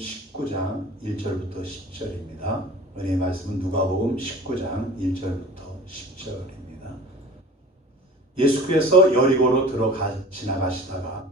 19장 1절부터 10절입니다. 은혜의 말씀은 누가복음 19장 1절부터 10절입니다. 예수께서 여리고로 지나가시다가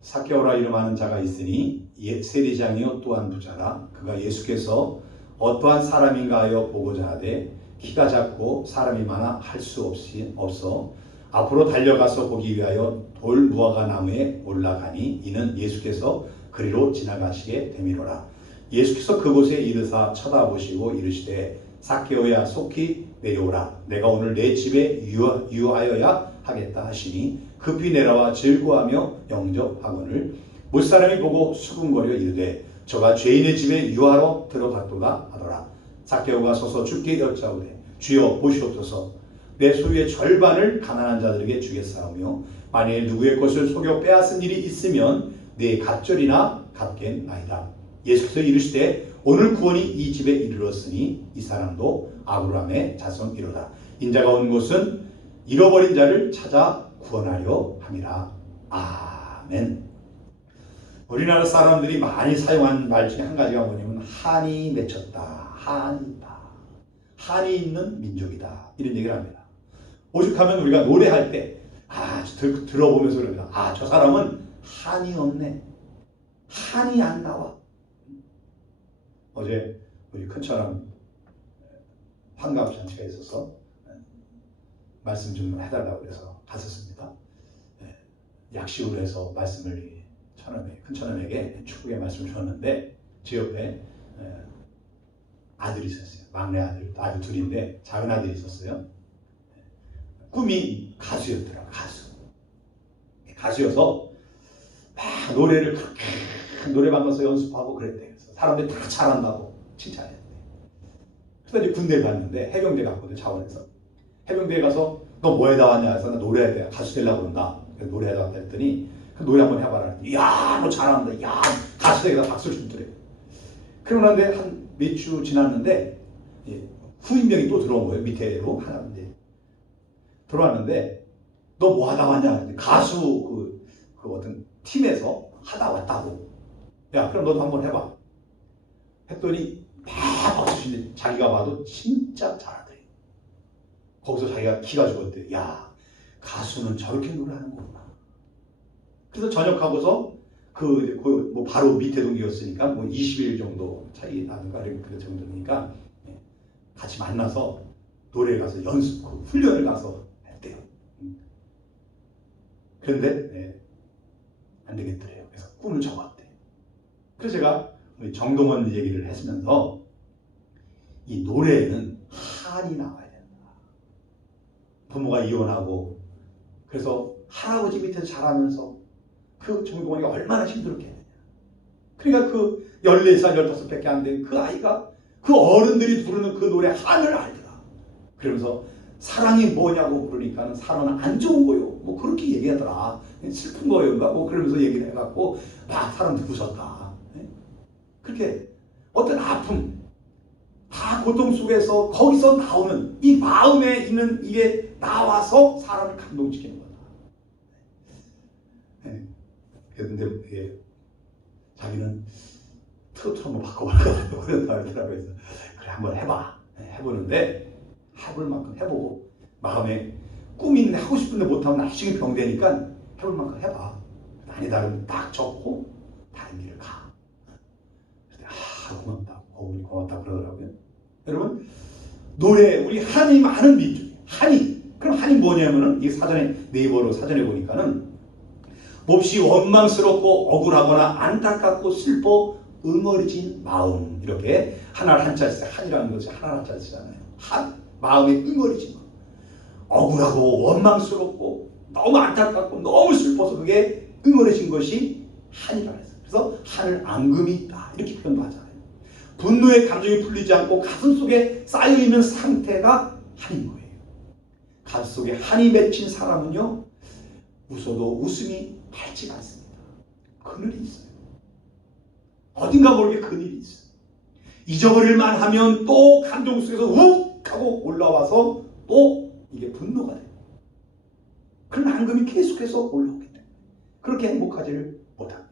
삭개오라 이름하는 자가 있으니 세리장이요 또한 부자라. 그가 예수께서 어떠한 사람인가 하여 보고자 하되 키가 작고 사람이 많아 할 수 없어 앞으로 달려가서 보기 위하여 돌 무화과 나무에 올라가니 이는 예수께서 그리로 지나가시게 됨이로라. 예수께서 그곳에 이르사 쳐다보시고 이르시되 삭개오야 속히 내려오라. 내가 오늘 내 집에 유하여야 하겠다 하시니 급히 내려와 즐거워하며 영접하거늘 못사람이 보고 수군거려 이르되 저가 죄인의 집에 유하러 들어갔도다 하더라. 삭개오가 서서 주께 여짜오되 주여 보시옵소서. 내 소유의 절반을 가난한 자들에게 주겠사오며 만일 누구의 것을 속여 빼앗은 일이 있으면 네 갑절이나 갚겠나이다. 예수께서 이르시되 오늘 구원이 이 집에 이르렀으니 이 사람도 아브라함의 자손이로다. 인자가 온 곳은 잃어버린 자를 찾아 구원하려 함이라. 아멘. 우리나라 사람들이 많이 사용한 말 중에 한 가지가 뭐냐면 한이 맺혔다. 한이 있다. 한이 있는 민족이다. 이런 얘기를 합니다. 오죽하면 우리가 노래할 때 들어보면서 그럽니다. 저 사람은 한이 없네. 한이 안 나와. 어제 우리 큰처럼 환갑잔치가 있어서 말씀 좀 해달라고 해서 갔었습니다. 약식으로 해서 말씀을 큰처남에게 축복의 말씀을 줬는데 제 옆에 아들이 있었어요. 막내 아들 둘인데 작은 아들이 있었어요. 꿈이 가수였더라고요. 가수여서 막 노래를 그렇게 노래방 가서 연습하고 그랬대요. 사람들이 다 잘한다고 칭찬했대. 그래서 이제 군대에 갔는데 해병대 갔거든. 자원에서 해병대에 가서 너 뭐에다 왔냐 해서 나 노래해야 가수 되려고 그런다. 그래서 노래하다 왔다 했더니 그 노래 한번 해봐라. 이야 너 잘한다. 야 가수 되겠다. 박수를 주더래. 그러는데 한 몇 주 지났는데 후임병이 또 들어온 거예요. 밑에로 하나 들어왔는데 너 뭐 하다 왔냐? 가수 그 어떤 팀에서 하다 왔다고. 야 그럼 너도 한번 해봐. 했더니 막 박수 치는데 자기가 봐도 진짜 잘하더래. 거기서 자기가 기가 죽었대. 야 가수는 저렇게 노래하는 거구나. 그래서 전역하고서 뭐 바로 밑에 동기였으니까 뭐 20일 정도 차이 나는가 그런 정도니까 같이 만나서 노래 가서 훈련을 가서 했대요. 그런데 안 되겠더래요. 그래서 꿈을 접었대. 그래서 제가 정동원 얘기를 했으면서 이 노래에는 한이 나와야 된다. 부모가 이혼하고 그래서 할아버지 밑에서 자라면서 그 정동원이가 얼마나 힘들었겠느냐. 그러니까 그 14살, 15밖에 안 된 그 아이가 그 어른들이 부르는 그 노래 한을 알더라. 그러면서 사랑이 뭐냐고 그러니까 사랑은 안 좋은 거요. 뭐 그렇게 얘기하더라. 슬픈 거요. 뭐 그러면서 얘기를 해갖고 막 사람들 웃었다. 그렇게 어떤 아픔, 다 고통 속에서 거기서 나오는 이 마음에 있는 이게 나와서 사람을 감동시키는 거다. 그런데 자기는 트로트 한번 바꿔보려고 그러더라고요. 그래서 그래 한번 해봐. 해보는데 해볼 만큼 해보고 마음에 꿈이 있는데 하고 싶은데 못하면 나중에 병되니까 해볼 만큼 해봐. 아니다 그러면 딱 적고 다른 길을 가. 고맙다. 고맙다 그러더라고요. 여러분 노래 우리 한이 많은 민족. 한이 그럼 한이 뭐냐면은 이 네이버로 사전에 보니까는 몹시 원망스럽고 억울하거나 안타깝고 슬퍼 응어리진 마음. 이렇게 하나를 한자를 써요. 한이라는 것이 하나를 한자를 쓰잖아요. 마음에 응어리진 마음. 억울하고 원망스럽고 너무 안타깝고 너무 슬퍼서 그게 응어리진 것이 한이라고 했어요. 그래서 한을 앙금이 있다. 이렇게 표현도 하잖아요. 분노의 감정이 풀리지 않고 가슴 속에 쌓여있는 상태가 한인 거예요. 가슴 속에 한이 맺힌 사람은요 웃어도 웃음이 밝지가 않습니다. 그늘이 있어요. 어딘가 모르게 그늘이 있어요. 잊어버릴만 하면 또 감정 속에서 욱 하고 올라와서 또 이게 분노가 돼요. 그런 앙금이 계속해서 올라오기 때문에 그렇게 행복하지를 못합니다.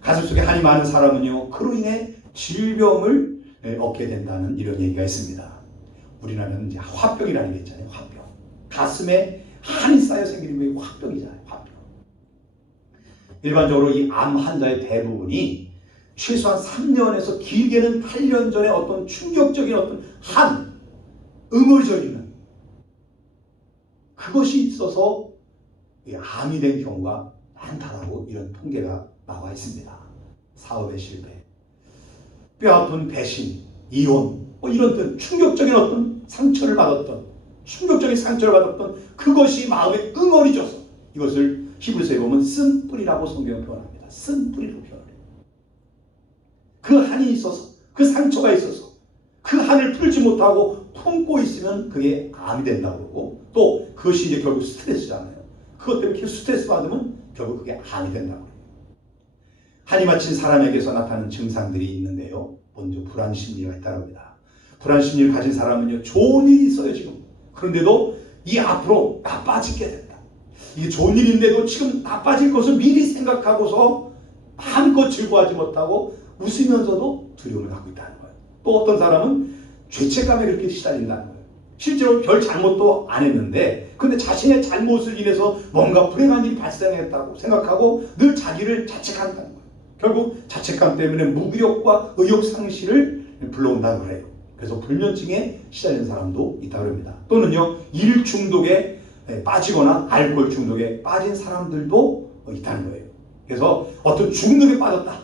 가슴속에 한이 많은 사람은요, 그로 인해 질병을 얻게 된다는 이런 얘기가 있습니다. 우리나라는 이제 화병이라는 게 있잖아요. 화병. 가슴에 한이 쌓여 생기는 게 화병이잖아요. 화병. 일반적으로 이 암 환자의 대부분이 최소한 3년에서 길게는 8년 전에 어떤 충격적인 어떤 응어리져있는 그것이 있어서 암이 된 경우가 많다라고 이런 통계가 나와 있습니다. 사업의 실패, 뼈아픈 배신, 이혼, 이런 등 충격적인 어떤 상처를 받았던, 그것이 마음에 응어리져서 이것을 히브리서에 보면 쓴뿌리라고 성경을 표현합니다. 쓴뿌리로 표현해요. 그 한이 있어서, 그 상처가 있어서 그 한을 풀지 못하고 품고 있으면 그게 암이 된다고 그러고, 또 그것이 이제 결국 스트레스잖아요. 그것 때문에 계속 스트레스 받으면 결국 그게 암이 된다고 그래요. 한이 맺힌 사람에게서 나타나는 증상들이 있는데요. 먼저 불안 심리가 있다고 합니다. 불안 심리를 가진 사람은요, 좋은 일이 있어요, 지금. 그런데도 이 앞으로 나빠지게 된다. 이게 좋은 일인데도 지금 나빠질 것을 미리 생각하고서 마음껏 즐거워하지 못하고 웃으면서도 두려움을 갖고 있다는 거예요. 또 어떤 사람은 죄책감에 그렇게 시달린다는 거예요. 실제로 별 잘못도 안 했는데 근데 자신의 잘못을 인해서 뭔가 불행한 일이 발생했다고 생각하고 늘 자기를 자책한다는 거예요. 결국 자책감 때문에 무기력과 의욕 상실을 불러온다고 그래요. 그래서 불면증에 시달리는 사람도 있다고 합니다. 또는요, 일 중독에 빠지거나 알코올 중독에 빠진 사람들도 있다는 거예요. 그래서 어떤 중독에 빠졌다.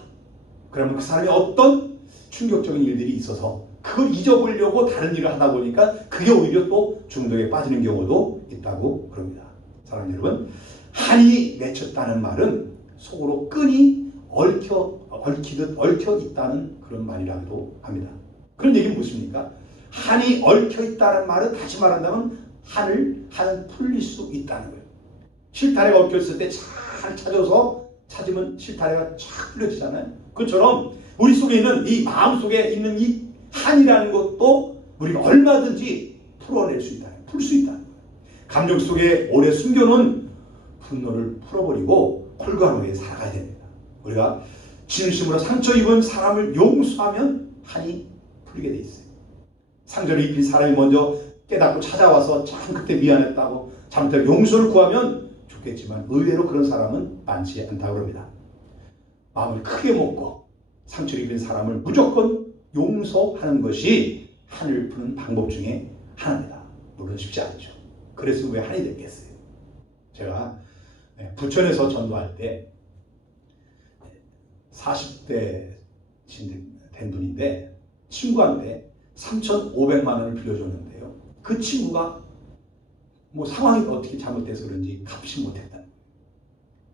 그러면 그 사람이 어떤 충격적인 일들이 있어서 그걸 잊어보려고 다른 일을 하다 보니까 그게 오히려 또 중독에 빠지는 경우도 있다고 그럽니다. 사랑하는 여러분, 한이 맺혔다는 말은 속으로 끈이 얽혀 있다는 그런 말이라고도 합니다. 그런 얘기는 무엇입니까? 한이 얽혀 있다는 말은 다시 말한다면 한은 풀릴 수 있다는 거예요. 실타래가 얽혀 있을 때 잘 찾으면 실타래가 쫙 풀려지잖아요. 그처럼 우리 속에 있는 이 마음 속에 있는 이 한이라는 것도 우리가 얼마든지 풀어낼 수 있다, 풀 수 있다는 거예요. 감정 속에 오래 숨겨놓은 분노를 풀어버리고 홀가분하게 살아가야 됩니다. 우리가 진심으로 상처 입은 사람을 용서하면 한이 풀리게 돼 있어요. 상처를 입힌 사람이 먼저 깨닫고 찾아와서 참 그때 미안했다고 잘못해서 용서를 구하면 좋겠지만 의외로 그런 사람은 많지 않다고 합니다. 마음을 크게 먹고 상처를 입힌 사람을 무조건 용서하는 것이 한을 푸는 방법 중에 하나입니다. 물론 쉽지 않죠. 그래서 왜 한이 됐겠어요? 제가 부천에서 전도할 때 40대 된 분인데 친구한테 3,500만 원을 빌려줬는데요. 그 친구가 뭐 상황이 어떻게 잘못돼서 그런지 갚지 못했다는 거예요.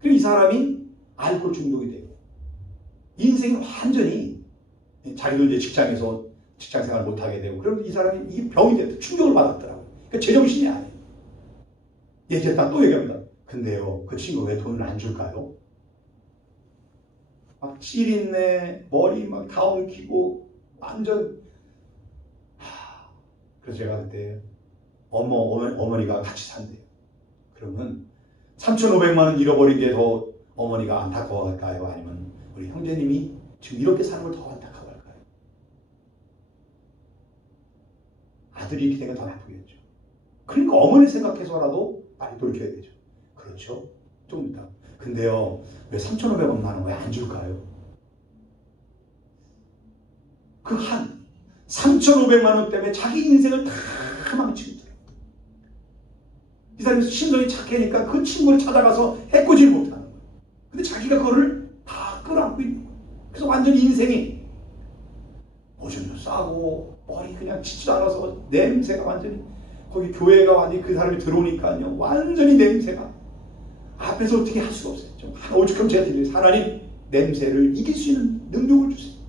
그리고 이 사람이 알코올 중독이 되고 인생이 완전히 자기도 이제 직장에서 직장 생활 못하게 되고 그러면 이 사람이 이 병이 됐다. 충격을 받았더라고요. 그러니까 제정신이 아니에요. 얘기했다 또 얘기합니다. 근데요, 그 친구 왜 돈을 안 줄까요? 막 찌린내, 머리 막 다 엉키고 완전 그래서 제가 그때 어머니가 같이 산대요. 그러면 3,500만 원 잃어버린 게 더 어머니가 안타까워할까요? 아니면 우리 형제님이 지금 이렇게 사는 걸 더 안타까워할까요? 아들이 이렇게 되면 더 나쁘겠죠. 그러니까 어머니 생각해서라도 빨리 돌이켜야 되죠. 그렇죠? 좀 이따. 근데요, 왜 3,500만 원 왜 안 줄까요? 그 3,500만 원 때문에 자기 인생을 다 망치더라고요. 이 사람이 심성이 착하니까 그 친구를 찾아가서 해코지를 못하는 거예요. 근데 자기가 그거를 다 끌어안고 있는 거예요. 그래서 완전히 인생이 오줌도 싸고 머리 그냥 짖지도 않아서 냄새가 완전히 거기 교회가 완전히 그 사람이 들어오니까요. 완전히 냄새가 앞에서 어떻게 할 수가 없어요. 좀 오죽하면 제가 드려요. 하나님 냄새를 이길 수 있는 능력을 주세요.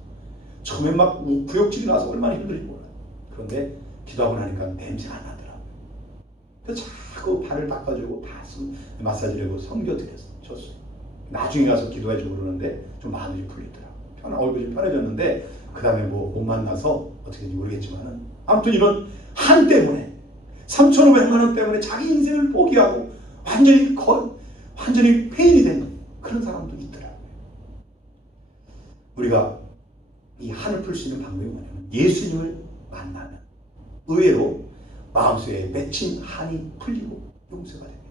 처음엔 막 구역질이 나서 얼마나 힘들지 몰라요. 그런데 기도하고 나니까 냄새가 안 나더라고요. 그래서 자꾸 발을 닦아주고 다 마사지를 하고 섬겨드렸어요. 나중에 가서 기도해주고 그러는데 좀 마음이 풀리더라고요. 얼굴이 좀 편해졌는데 그 다음에 뭐 못 만나서 어떻게 될지 모르겠지만은 아무튼 이런 한 때문에 3,500만 원 때문에 자기 인생을 포기하고 완전히 폐인이 된 그런 사람도 있더라고요. 우리가 이 한을 풀 수 있는 방법이 뭐냐면 예수님을 만나면 의외로 마음속에 맺힌 한이 풀리고 용서가 됩니다.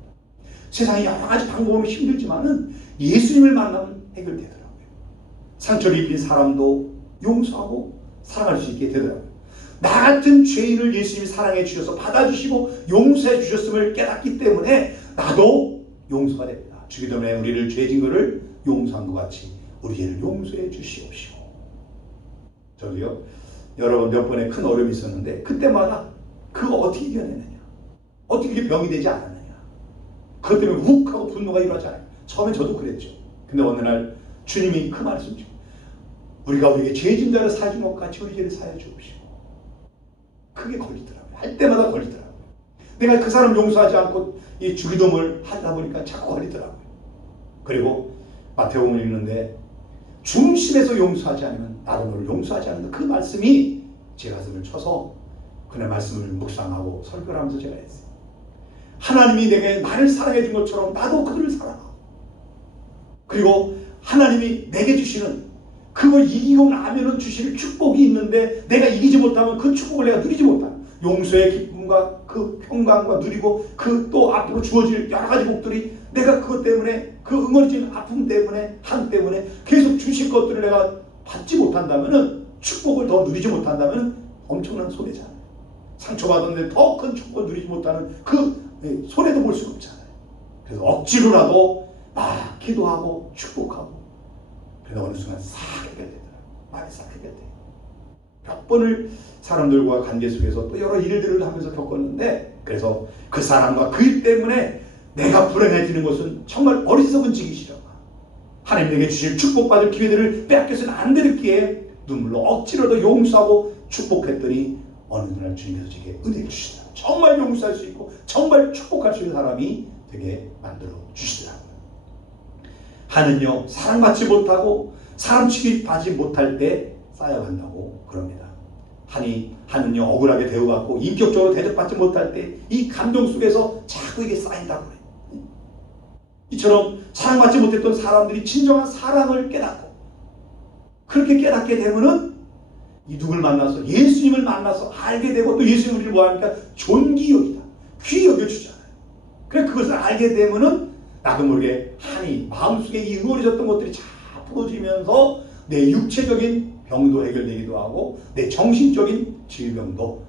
세상에 여러 가지 방법은 힘들지만은 예수님을 만나면 해결되더라고요. 상처를 입힌 사람도 용서하고 사랑할 수 있게 되더라고요. 나 같은 죄인을 예수님이 사랑해 주셔서 받아주시고 용서해 주셨음을 깨닫기 때문에 나도 용서가 됩니다. 주기 전에 우리를 죄진 것을 용서한 것 같이 우리 죄를 용서해 주시옵시고. 저도요 여러 번 몇 번의 큰 어려움이 있었는데 그때마다 그거 어떻게 이겨내느냐, 어떻게 이게 병이 되지 않았느냐, 그것 때문에 욱하고 분노가 일어나잖아요. 처음에 저도 그랬죠. 근데 어느 날 주님이 그 말씀 주고 우리가 우리에게 죄진 자를 사해 준 것 같이 우리 죄를 사해 주옵시고. 그게 걸리더라고요. 할 때마다 걸리더라고요. 내가 그 사람 용서하지 않고 이 주기도문을 하다 보니까 자꾸 걸리더라고요. 그리고 마태복음을 읽는데 중심에서 용서하지 않으면 나도 너를 용서하지 않는다. 그 말씀이 제 가슴을 쳐서 그날 말씀을 묵상하고 설교를 하면서 제가 했어요. 하나님이 내게 나를 사랑해 준 것처럼 나도 그들을 사랑하고, 그리고 하나님이 내게 주시는 그걸 이기고 나면은 주실 축복이 있는데 내가 이기지 못하면 그 축복을 내가 누리지 못하는 용서의 기쁨과 그 평강과 누리고 그 또 앞으로 주어질 여러 가지 복들이 내가 그것 때문에 그 응어리진 아픔 때문에 한 때문에 계속 주실 것들을 내가 받지 못한다면은 축복을 더 누리지 못한다면은 엄청난 손해잖아요. 상처받았는데 더 큰 축복을 누리지 못하는 그 손해도 볼 수가 없잖아요. 그래서 억지로라도 막 기도하고 축복하고, 그래서 어느 순간 싹 해결되더라고요. 마음이 싹 해결돼요. 몇 번을 사람들과 관계 속에서 또 여러 일들을 하면서 겪었는데, 그래서 그 사람과 그 일 때문에 내가 불행해지는 것은 정말 어리석은 짓이라. 하나님에게 주실 축복받을 기회들을 빼앗겨서는 안 되기에 눈물로 억지로도 용서하고 축복했더니 어느 날 주님께서 제게 은혜를 주시더라고요. 정말 용서할 수 있고 정말 축복할 수 있는 사람이 되게 만들어 주시더라고요. 한은요, 사랑받지 못하고 사람 취급하지 못할 때 쌓여간다고 그럽니다. 한은요, 억울하게 대우받고 인격적으로 대접받지 못할 때 이 감정 속에서 자꾸 이게 쌓인다고 그래요. 이처럼 사랑받지 못했던 사람들이 진정한 사랑을 깨닫고, 그렇게 깨닫게 되면은 이 누굴 만나서 예수님을 만나서 알게 되고, 또 예수님 우리를 뭐합니까? 존귀 여기다, 귀히 여겨주잖아요. 그래 그것을 알게 되면은 나도 모르게 한이 마음속에 이 응어리졌던 것들이 잘 풀어지면서 내 육체적인 병도 해결되기도 하고 내 정신적인 질병도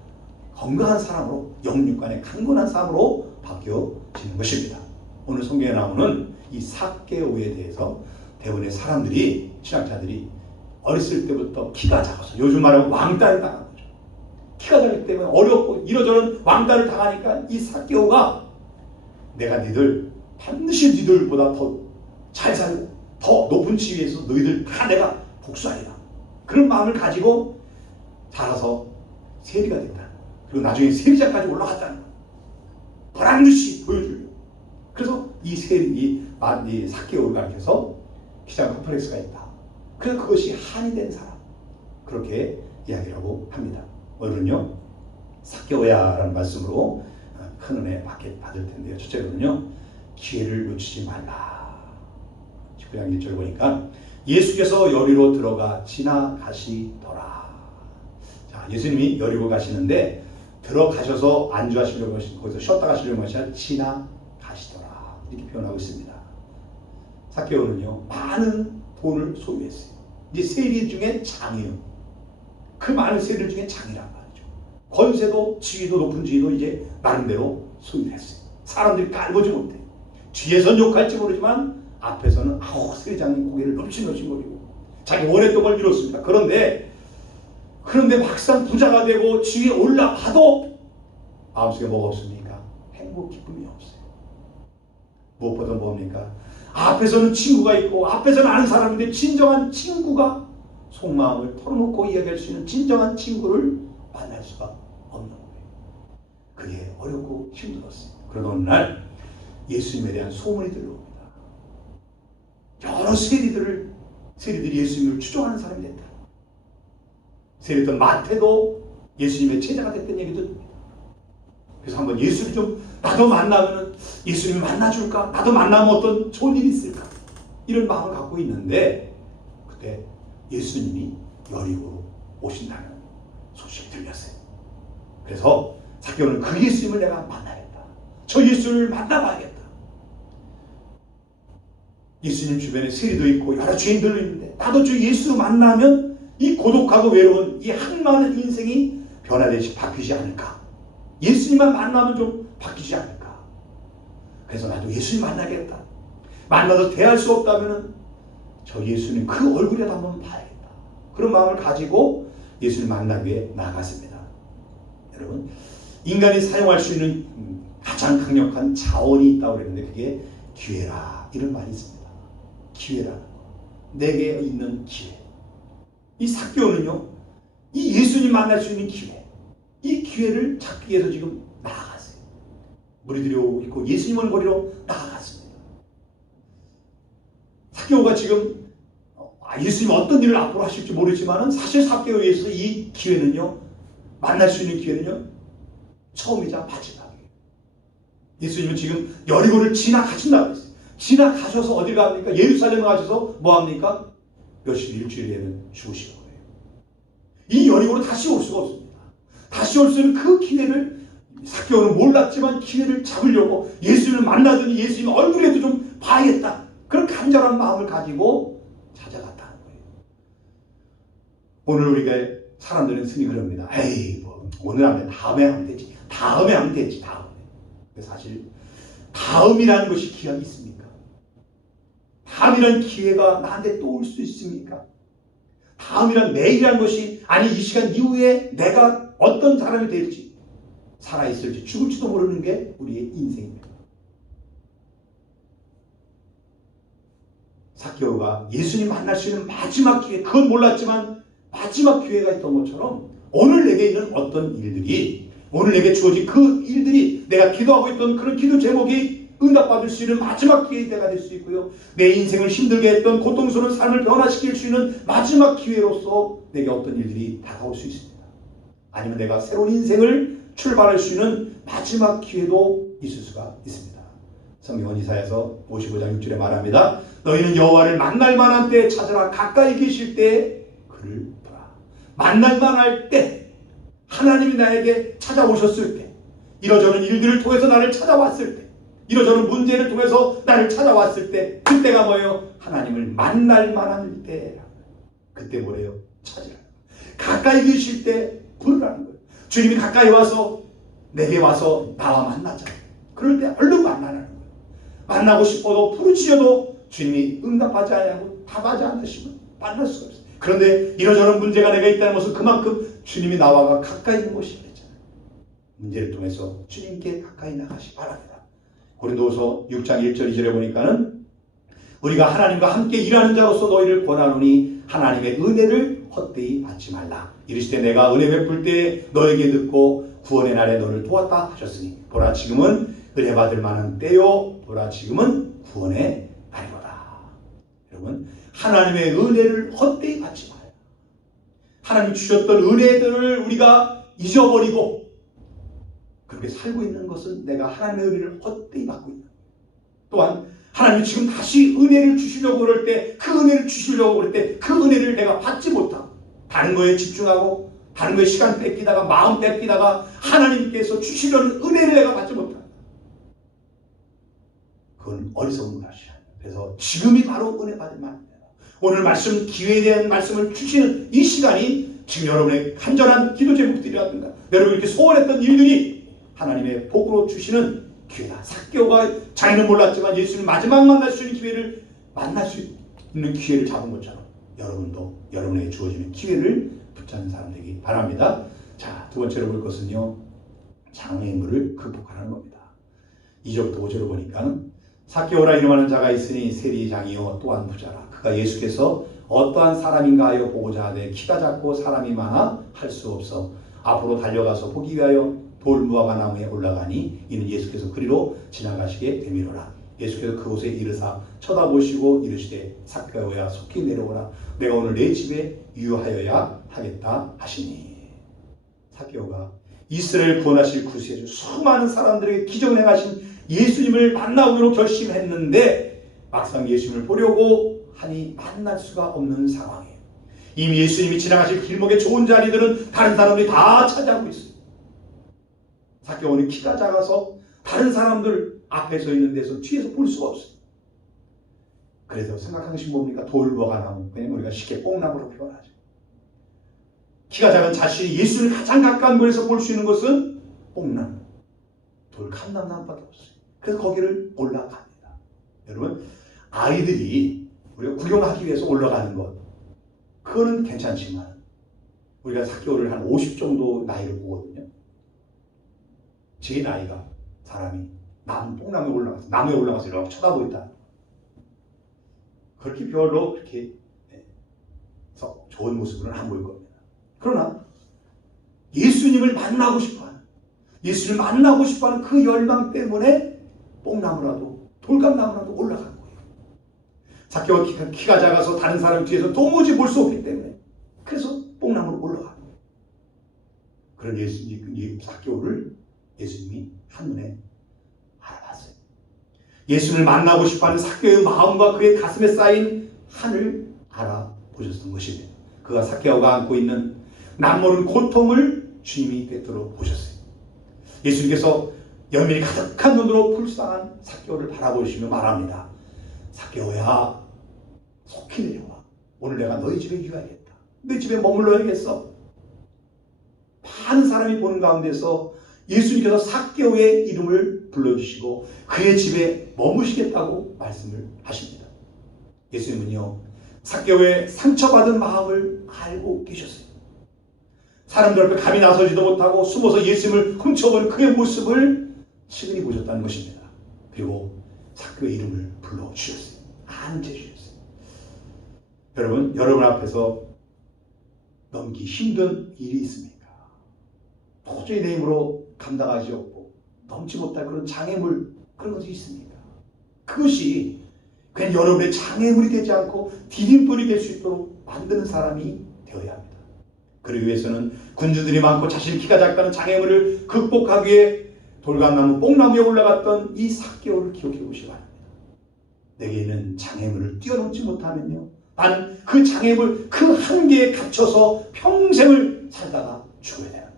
건강한 사람으로, 영육간의 강건한 사람으로 바뀌어지는 것입니다. 오늘 성경에 나오는 이 삭개오에 대해서 대부분의 사람들이, 신학자들이 어렸을 때부터 키가 작아서, 요즘 말하면 왕따를 당한 거죠. 키가 작기 때문에 어렵고 이러저런 왕따를 당하니까 이 삭개오가 내가 너희들 반드시 너희들보다 더 잘 살고 더 높은 지위에서 너희들 다 내가 복수하리라, 그런 마음을 가지고 자라서 세리가 됐다. 그리고 나중에 세리장까지 올라갔다는 거예요. 보람듯이 보여주려고. 그래서 이 삭개오를 가르쳐서 기장 컴플렉스가 있다. 그래서 그것이 한이 된 사람, 그렇게 이야기라고 합니다. 오늘은요, 삭개오야라는 말씀으로 큰 은혜 받을 텐데요. 첫째로는요, 기회를 놓치지 말라. 19장 1절 보니까 예수께서 여리로 들어가 지나가시더라. 자, 예수님이 여리고 가시는데 들어가셔서 안주하시려고 하시고 거기서 쉬었다 가시려고 하시냐, 지나가시더라, 이렇게 표현하고 있습니다. 삭개오는요, 많은 돈을 소유했어요. 이제 세리 중에 장이에요. 그 많은 세리들 중에 장이란 말이죠. 권세도 지위도 높은 지위도 이제 나름대로 소유했어요. 사람들이 깔보지 못해. 뒤에선 욕할지 모르지만 앞에서는 아우 세리장님 고개를 넘친넘친거리고 자기 원했던 걸 이뤘습니다. 그런데 막상 부자가 되고 지위에 올라가도 마음속에 뭐가 없습니까? 행복, 기쁨이 없어요. 무엇보다 뭡니까? 앞에서는 친구가 있고 앞에서는 아는 사람인데 진정한 친구가 속마음을 털어놓고 이야기할 수 있는 진정한 친구를 만날 수가 없는 거예요. 그게 어렵고 힘들었어요. 그러던 어느 날 예수님에 대한 소문이 들려옵니다. 여러 세리들이 예수님을 추종하는 사람이 됐다. 세리던 마태도 예수님의 제자가 됐던 얘기도 듭니다. 그래서 한번 예수를 좀 나도 만나면 예수님을 만나줄까? 나도 만나면 어떤 좋은 일이 있을까? 이런 마음을 갖고 있는데 그때 예수님이 여리고로 오신다는 소식이 들렸어요. 그래서 삭개오는 그 예수님을 내가 만나겠다. 저 예수를 만나봐야겠다. 예수님 주변에 세리도 있고 여러 죄인들도 있는데 나도 저 예수 만나면 이 고독하고 외로운 이 한많은 인생이 변화되지 바뀌지 않을까. 예수님만 만나면 좀 바뀌지 않을까. 그래서 나도 예수님 만나겠다. 만나서 대할 수 없다면 저 예수님 그 얼굴이라도 한번 봐야겠다. 그런 마음을 가지고 예수님 만나기 위해 나아갔습니다. 여러분, 인간이 사용할 수 있는 가장 강력한 자원이 있다고 그랬는데 그게 기회라 이런 말이 있습니다. 기회라는 거. 내게 있는 기회. 이 삭개오는요, 이 예수님 만날 수 있는 기회, 이 기회를 찾기 위해서 지금 나아갔어요. 무리들이 오고 있고 예수님을 거리로 나아갔습니다. 삭개오가 지금 예수님 어떤 일을 앞으로 하실지 모르지만 사실 삭개오에 의해서 이 기회는요, 만날 수 있는 기회는요, 처음이자 마지막이에요. 예수님은 지금 여리고를 지나가신다고 했어요. 지나가셔서 어디 갑니까? 예루살렘에 가셔서 뭐합니까? 며칠 일주일 되면 죽으시는 거예요. 이 여리고로 다시 올 수가 없습니다. 다시 올 수 있는 그 기회를 삭개오는 몰랐지만 기회를 잡으려고 예수님을 만나더니 예수님 얼굴에도 좀 봐야겠다. 그런 간절한 마음을 가지고 찾아갔다는 거예요. 오늘 우리가 사람들은 흔히 그럽니다. 에이, 뭐 오늘 하면 다음에 하면 되지. 다음에 하면 되지. 다음에. 근데 사실 다음이라는 것이 기약이 있습니까? 다음이라는 기회가 나한테 또 올 수 있습니까? 다음이란 내일이라는 것이 아니 이 시간 이후에 내가 어떤 사람이 될지 살아있을지 죽을지도 모르는 게 우리의 인생입니다. 삭개오가 예수님 만날 수 있는 마지막 기회, 그건 몰랐지만 마지막 기회가 있던 것처럼 오늘 내게 있는 어떤 일들이, 오늘 내게 주어진 그 일들이 내가 기도하고 있던 그런 기도 제목이 응답받을 수 있는 마지막 기회의 때가 될 수 있고요. 내 인생을 힘들게 했던 고통스러운 삶을 변화시킬 수 있는 마지막 기회로서 내게 어떤 일들이 다가올 수 있습니다. 아니면 내가 새로운 인생을 출발할 수 있는 마지막 기회도 있을 수가 있습니다. 성경은 이사야서 55장 6절에 말합니다. 너희는 여호와를 만날 만한 때에 찾으라. 가까이 계실 때에 그를 보라. 만날 만할 때, 하나님이 나에게 찾아오셨을 때, 이러저런 일들을 통해서 나를 찾아왔을 때, 이러저런 문제를 통해서 나를 찾아왔을 때, 그때가 뭐예요? 하나님을 만날 만한 때. 그때 뭐래요? 찾으라. 가까이 계실 때 부르라는 거예요. 주님이 가까이 와서 내게 와서 나와 만나자. 그럴 때 얼른 만나라는 거예요. 만나고 싶어도 부르짖어도 주님이 응답하지 않고 답하지 않으시면 만날 수가 없어요. 그런데 이러저런 문제가 내가 있다는 것은 그만큼 주님이 나와 가까이 있는 것이 있잖아요. 문제를 통해서 주님께 가까이 나가시 바랍니다. 고린도후서 6장 1절 2절에 보니까는 우리가 하나님과 함께 일하는 자로서 너희를 권하노니 하나님의 은혜를 헛되이 받지 말라. 이르시되 내가 은혜 베풀 때 너에게 듣고 구원의 날에 너를 도왔다 하셨으니 보라 지금은 은혜 받을 만한 때요 보라 지금은 구원의 날이로다. 여러분, 하나님의 은혜를 헛되이 받지 마요. 하나님 주셨던 은혜들을 우리가 잊어버리고 그렇게 살고 있는 것은 내가 하나님의 은혜를 헛되이 받고 있는 거예요. 또한 하나님이 지금 다시 은혜를 주시려고 그럴 때, 그 은혜를 주시려고 그럴 때 그 은혜를 내가 받지 못하고 다른 거에 집중하고 다른 거에 시간 뺏기다가 마음 뺏기다가 하나님께서 주시려는 은혜를 내가 받지 못한다. 그건 어리석은 것이야. 그래서 지금이 바로 은혜 받을 만합니다. 오늘 말씀, 기회에 대한 말씀을 주시는 이 시간이 지금 여러분의 간절한 기도 제목들이라든가 여러분이 이렇게 소원했던 일들이 하나님의 복으로 주시는 기회다. 삭개오가 자기는 몰랐지만 예수님 마지막 만날 수 있는 기회를 만날 수 있는 기회를 잡은 것처럼 여러분도 여러분에게 주어지는 기회를 붙잡는 사람 되기 바랍니다. 자, 두 번째로 볼 것은요, 장애물을 극복하는 겁니다. 2절부터 5절을 보니까 삭개오라 이름하는 자가 있으니 세리장이요 또한 부자라. 그가 예수께서 어떠한 사람인가 하여 보고자 하되 키가 작고 사람이 많아 할 수 없어 앞으로 달려가서 보기 위하여 돌무화과 나무에 올라가니 이는 예수께서 그리로 지나가시게 되미로라. 예수께서 그곳에 이르사 쳐다보시고 이르시되 삭개오야 속히 내려오라. 내가 오늘 내 집에 유하여야 하겠다 하시니. 삭개오가 이스라엘 구원하실 구세주 수많은 사람들에게 기적을 행하신 예수님을 만나기로 결심했는데 막상 예수님을 보려고 하니 만날 수가 없는 상황이에요. 이미 예수님이 지나가실 길목에 좋은 자리들은 다른 사람들이 다 차지하고 있어요. 삭개오는 키가 작아서 다른 사람들 앞에 서 있는 데서 뒤에서 볼 수가 없어요. 그래서 생각하는 것이 뭡니까? 돌보가 나무. 그냥 우리가 쉽게 뽕나무로 표현하죠. 키가 작은 자신이 예수를 가장 가까운 곳에서 볼 수 있는 것은 뽕나무, 돌캄나무밖에 없어요. 그래서 거기를 올라갑니다. 여러분, 아이들이 우리가 구경하기 위해서 올라가는 것, 그거는 괜찮지만 우리가 삭개오를 한 50 정도 나이를 보거든요. 제 나이가 사람이 뽕나무에 올라가서 나무에 올라가서 이렇게 쳐다보고 있다. 그렇게 별로 그렇게 좋은 모습은 안 보일 겁니다. 그러나 예수님을 만나고 싶어하는, 예수를 만나고 싶어하는 그 열망 때문에 뽕나무라도 돌감나무라도 올라간 거예요. 삭개오가 키가 작아서 다른 사람 뒤에서 도무지 볼 수 없기 때문에 그래서 뽕나무로 올라간 거예요. 그런 삭개오를 예수님이 한눈에 알아봤어요. 예수를 만나고 싶어하는 삭개오의 마음과 그의 가슴에 쌓인 한을 알아보셨던 것입니다. 그가 삭개오가 안고 있는 남모른 고통을 주님이 때때로 보셨어요. 예수님께서 연민이 가득한 눈으로 불쌍한 삭개오를 바라보시며 말합니다. 삭개오야, 속히 내려와. 오늘 내가 너희 집에 유하겠다. 너희 집에 머물러야겠어. 많은 사람이 보는 가운데서 예수님께서 삭개오의 이름을 불러주시고 그의 집에 머무시겠다고 말씀을 하십니다. 예수님은요, 삭개오의 상처받은 마음을 알고 계셨어요. 사람들 앞에 감히 나서지도 못하고 숨어서 예수님을 훔쳐버린 그의 모습을 친히 보셨다는 것입니다. 그리고 삭개오의 이름을 불러주셨어요. 아는 체 주셨어요. 여러분 앞에서 넘기 힘든 일이 있습니까? 도저히 내 힘으로 감당하지 없고 넘지 못할 그런 장애물, 그런 것이 있습니까? 그것이 그냥 여러분의 장애물이 되지 않고 디딤돌이 될 수 있도록 만드는 사람이 되어야 합니다. 그러기 위해서는 군주들이 많고 자신의 키가 작다는 장애물을 극복하기 위해 돌감나무, 뽕나무에 올라갔던 이 삭개오를 기억해 보시기 바랍니다. 내게 있는 장애물을 뛰어넘지 못하면요, 나는 그 장애물, 그 한계에 갇혀서 평생을 살다가 죽어야 되는 거예요.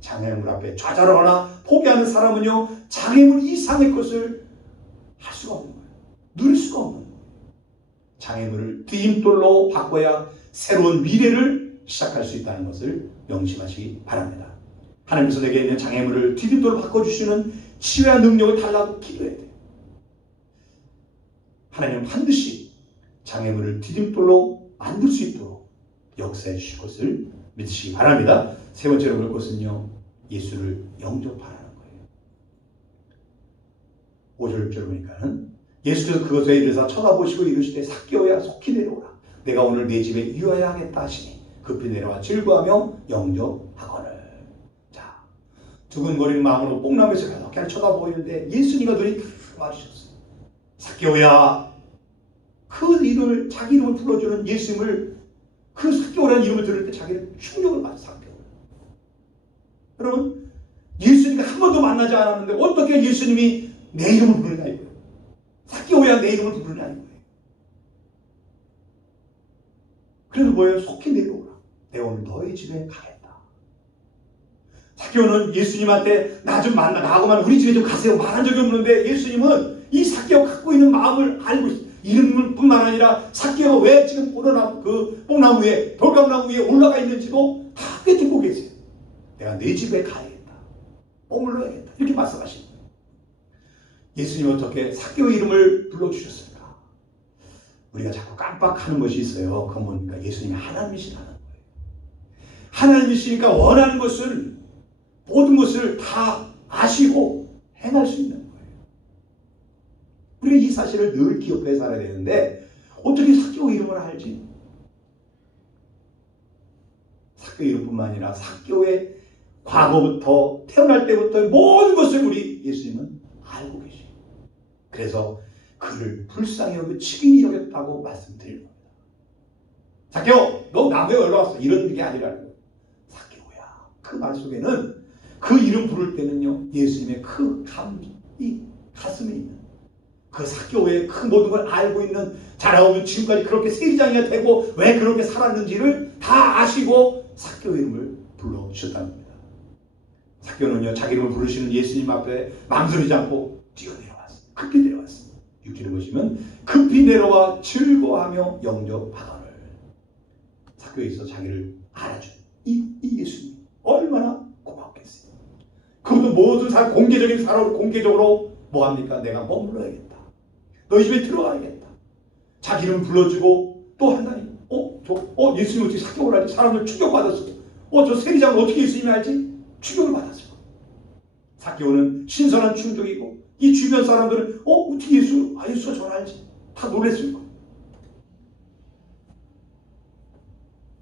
장애물 앞에 좌절하거나 포기하는 사람은요, 장애물 이상의 것을 할 수가 없는 거예요. 누릴 수가 없는 거예요. 장애물을 디딤돌로 바꿔야 새로운 미래를 시작할 수 있다는 것을 명심하시기 바랍니다. 하나님께서 내게 있는 장애물을 디딤돌로 바꿔주시는 치유와 능력을 달라고 기도해야 돼요. 하나님은 반드시 장애물을 디딤돌로 만들 수 있도록 역사해 주실 것을 믿으시기 바랍니다. 세 번째로 볼 것은요, 예수를 영접하라는 거예요. 5절을 보니까는 예수께서 그것에 이르사 쳐다보시고 이르시되 삭개오야, 속히 내려오라. 내가 오늘 내 집에 유하야 하겠다 하시니 급히 내려와 즐거하며 영접하거늘. 자, 두근거리는 마음으로 뽕나무에서 이렇게 쳐다보이는데 예수님과 눈이 마주쳤어요. 삭개오야, 그 이름을, 자기 이름을 불러주는 예수님을, 그 삭개오라는 이름을 들을 때 자기는 충격을 받았어요. 삭개오. 여러분, 예수님과 한 번도 만나지 않았는데 어떻게 예수님이 내 이름을 부르냐 이거예요. 삭개오야, 내 이름을 부르냐 이거예요. 그래서 뭐예요? 속히 내려오라. 내가 오늘 너희 집에 가겠다. 삭개오는 예수님한테 나 좀 만나, 나하고만 우리 집에 좀 가세요 말한 적이 없는데 예수님은 이 삭개오가 갖고 있는 마음을 알고 있어요. 이름뿐만 아니라 삭개오가 왜 지금 그 뽕나무 위에, 돌감나무 위에 올라가 있는지도 다 듣고 계세요. 내가 내 집에 가야겠다. 머물러야겠다. 이렇게 말씀하시는 거예요. 예수님은 어떻게 삭개오의 이름을 불러주셨을까? 우리가 자꾸 깜빡하는 것이 있어요. 그건 뭡니까? 예수님이 하나님이시라는 거예요. 하나님이시니까 원하는 것을, 모든 것을 다 아시고 행할 수 있는 거예요. 우리가 이 사실을 늘 기억해 살아야 되는데 어떻게 삭개오 이름을 알지? 삭개오 이름뿐만 아니라 삭개오의 과거부터, 태어날 때부터 모든 것을 우리 예수님은 알고 계시고, 그래서 그를 불쌍히 여기고 치근히 여겼다고 말씀드리는 겁니다. 삭개오, 너 나무에 올라왔어. 이런 게 아니라는 거예요. 삭개오야. 그 말 속에는, 그 이름 부를 때는요, 예수님의 이 가슴에 있는 그 사교의 그 모든 걸 알고 있는, 자라오면 지금까지 그렇게 세리장이 되고 왜 그렇게 살았는지를 다 아시고 사교 이름을 불러주셨다는 겁니다. 사교는요, 자기 이름을 부르시는 예수님 앞에 망설이지 않고 뛰어내려왔어요. 급히 내려왔어요. 6절을 보시면 급히 내려와 즐거워하며 영접하거늘. 사교에 있어 자기를 알아준 이 예수님 얼마나 고맙겠어요. 그것도 모든 사람, 공개적인 사람을 공개적으로 뭐합니까? 내가 머물러야겠다. 너희 집에 들어가야겠다. 자기 이름 불러주고 또 한다니. 예수님 어떻게 사격을 하지? 사람들 충격받았어. 저 세리장은 어떻게 예수님이 알지? 충격을 받았어. 사격은 신선한 충격이고, 이 주변 사람들은 어떻게 예수가 잘 알지? 다 놀랬을 거예요.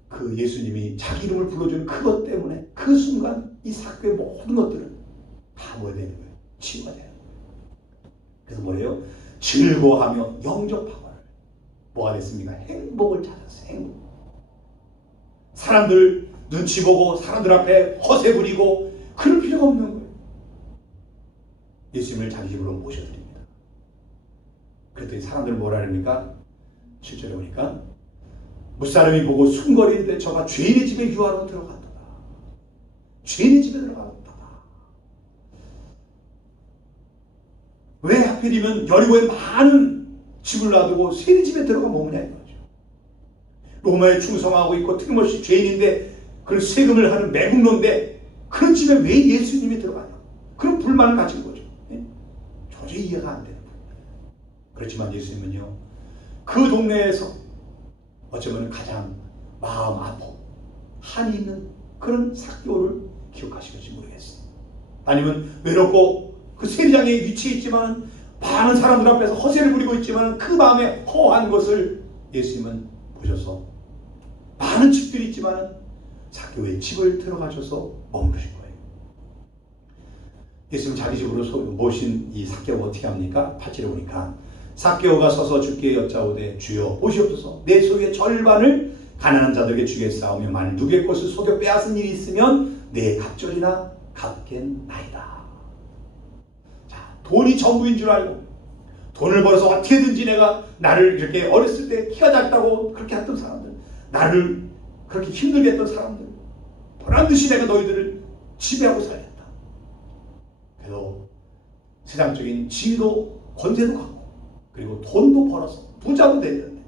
그 예수님이 자기 이름을 불러주는 그것 때문에 그 순간 이 사교의 모든 것들은 다 뭐야 되는 거예요? 치유가 되는 거예요. 그래서 뭐래요? 즐거워하며 영접하거늘. 뭐가 됐습니까? 행복을 찾았어요. 행복. 사람들 눈치 보고 사람들 앞에 허세 부리고 그럴 필요가 없는 거예요. 예수님을 자기 집으로 모셔드립니다. 그랬더니 사람들은 뭐라 합니까? 7절에 보니까 무사람이 보고 숨거리는데 저가 죄인의 집에 유하러 들어갔다. 죄인의 집에 들어갔다. 왜 하필이면 여리고에 많은 집을 놔두고 세리 집에 들어가 머무냐 이거죠. 로마에 충성하고 있고 틀림없이 죄인인데 그런 세금을 하는 매국노인데 그런 집에 왜 예수님이 들어가냐. 그런 불만을 가진 거죠. 도저히 이해가 안 되는 거예요. 그렇지만 예수님은요, 그 동네에서 어쩌면 가장 마음 아프고 한이 있는 그런 사교를 기억하시는지 모르겠어요. 아니면 외롭고 그 세리장에 위치해 있지만 많은 사람들 앞에서 허세를 부리고 있지만 그 마음에 허한 것을 예수님은 보셔서 많은 집들이 있지만 사교의 집을 들어가셔서 머무르신 거예요. 예수님 자기 집으로 모신 이 사교가 어떻게 합니까? 8절에 보니까 사개오가 서서 주께 여짜오되 주여 보시옵소서 내 소유의 절반을 가난한 자들에게 주겠사오며 만일 누구의 것을 속여 빼앗은 일이 있으면 내 갑절이나 갚겠나이다. 자, 돈이 전부인 줄 알고 돈을 벌어서 어떻게든지 내가 나를 이렇게 어렸을 때 키가 작다고 그렇게 했던 사람들, 나를 그렇게 힘들게 했던 사람들, 보란듯이 내가 너희들을 지배하고 살겠다. 그래서 세상적인 지위도 권세도 갖고 그리고 돈도 벌어서 부자도 되는데,